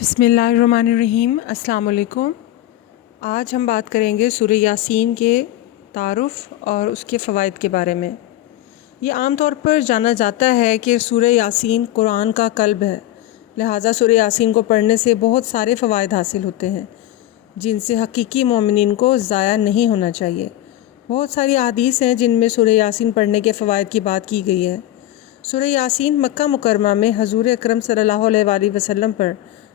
بسم اللہ الرحمن الرحیم۔ السلام علیکم۔ آج ہم بات کریں گے سورہ یاسین کے تعارف اور اس کے فوائد کے بارے میں۔ یہ عام طور پر جانا جاتا ہے کہ سورہ یاسین قرآن کا قلب ہے، لہٰذا سورہ یاسین کو پڑھنے سے بہت سارے فوائد حاصل ہوتے ہیں جن سے حقیقی مومنین کو ضائع نہیں ہونا چاہیے۔ بہت ساری احادیث ہیں جن میں سورہ یاسین پڑھنے کے فوائد کی بات کی گئی ہے۔ سورہ یاسین مکہ مکرمہ میں حضور اکرم صلی اللہ علیہ وآلہ وسلم پر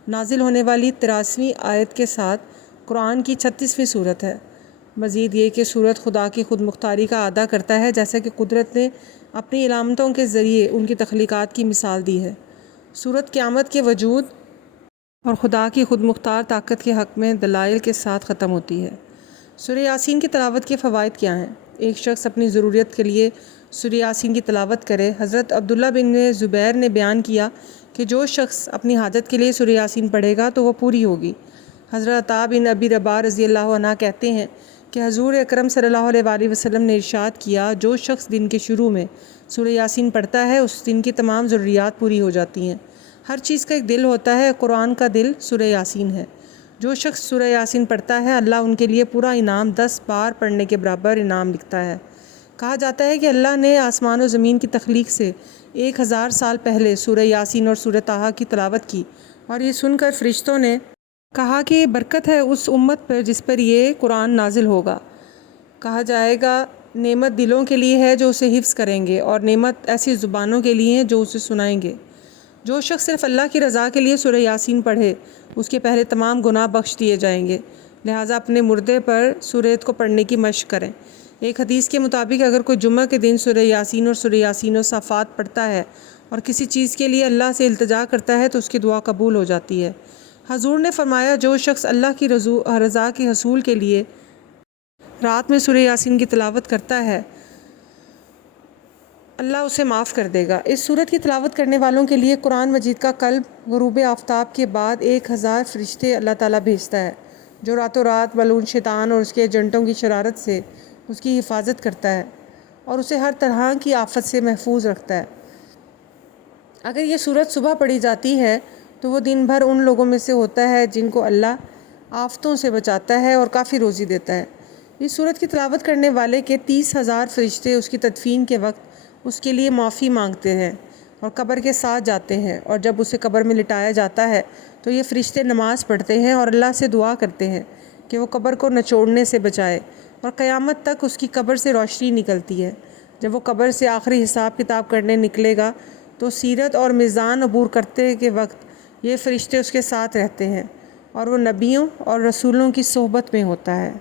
نازل ہونے والی 83ویں آیت کے ساتھ قرآن کی 36ویں صورت ہے۔ مزید یہ کہ سورت خدا کی خود مختاری کا اعادہ کرتا ہے، جیسا کہ قدرت نے اپنی علامتوں کے ذریعے ان کی تخلیقات کی مثال دی ہے۔ سورت قیامت کے وجود اور خدا کی خود مختار طاقت کے حق میں دلائل کے ساتھ ختم ہوتی ہے۔ سورہ یاسین کی تلاوت کے فوائد کیا ہیں؟ ایک شخص اپنی ضروریت کے لیے سورہ یاسین کی تلاوت کرے۔ حضرت عبداللہ بن زبیر نے بیان کیا کہ جو شخص اپنی حاجت کے لیے سورہ یاسین پڑھے گا تو وہ پوری ہوگی۔ حضرت عطا بن ابی رباح رضی اللہ عنہ کہتے ہیں کہ حضور اکرم صلی اللہ علیہ وآلہ وسلم نے ارشاد کیا، جو شخص دن کے شروع میں سورہ یاسین پڑھتا ہے اس دن کی تمام ضروریات پوری ہو جاتی ہیں۔ ہر چیز کا ایک دل ہوتا ہے، قرآن کا دل سورہ یاسین ہے۔ جو شخص سورہ یاسین پڑھتا ہے اللہ ان کے لیے پورا انعام 10 بار پڑھنے کے برابر انعام لکھتا ہے۔ کہا جاتا ہے کہ اللہ نے آسمان و زمین کی تخلیق سے 1000 سال پہلے سورہ یاسین اور سورہ طٰہٰ کی تلاوت کی، اور یہ سن کر فرشتوں نے کہا کہ یہ برکت ہے اس امت پر جس پر یہ قرآن نازل ہوگا۔ کہا جائے گا نعمت دلوں کے لیے ہے جو اسے حفظ کریں گے، اور نعمت ایسی زبانوں کے لیے ہے جو اسے سنائیں گے۔ جو شخص صرف اللہ کی رضا کے لیے سورہ یاسین پڑھے اس کے پہلے تمام گناہ بخش دیے جائیں گے، لہٰذا اپنے مردے پر سورت کو پڑھنے کی مشق کریں۔ ایک حدیث کے مطابق اگر کوئی جمعہ کے دن سورہ یاسین اور سورہ یاسین و صافات پڑھتا ہے اور کسی چیز کے لیے اللہ سے التجا کرتا ہے تو اس کی دعا قبول ہو جاتی ہے۔ حضور نے فرمایا، جو شخص اللہ کی رضا کے حصول کے لیے رات میں سورہ یاسین کی تلاوت کرتا ہے اللہ اسے معاف کر دے گا۔ اس سورت کی تلاوت کرنے والوں کے لیے قرآن مجید کا قلب غروب آفتاب کے بعد 1000 فرشتے اللہ تعالیٰ بھیجتا ہے، جو راتوں رات ملعون شیطان اور اس کے ایجنٹوں کی شرارت سے اس کی حفاظت کرتا ہے اور اسے ہر طرح کی آفت سے محفوظ رکھتا ہے۔ اگر یہ سورت صبح پڑھی جاتی ہے تو وہ دن بھر ان لوگوں میں سے ہوتا ہے جن کو اللہ آفتوں سے بچاتا ہے اور کافی روزی دیتا ہے۔ اس سورت کی تلاوت کرنے والے کے 30,000 فرشتے اس کی تدفین کے وقت اس کے لیے معافی مانگتے ہیں اور قبر کے ساتھ جاتے ہیں، اور جب اسے قبر میں لٹایا جاتا ہے تو یہ فرشتے نماز پڑھتے ہیں اور اللہ سے دعا کرتے ہیں کہ وہ قبر کو نچوڑنے سے بچائے، اور قیامت تک اس کی قبر سے روشنی نکلتی ہے۔ جب وہ قبر سے آخری حساب کتاب کرنے نکلے گا تو سیرت اور میزان عبور کرتے کے وقت یہ فرشتے اس کے ساتھ رہتے ہیں اور وہ نبیوں اور رسولوں کی صحبت میں ہوتا ہے۔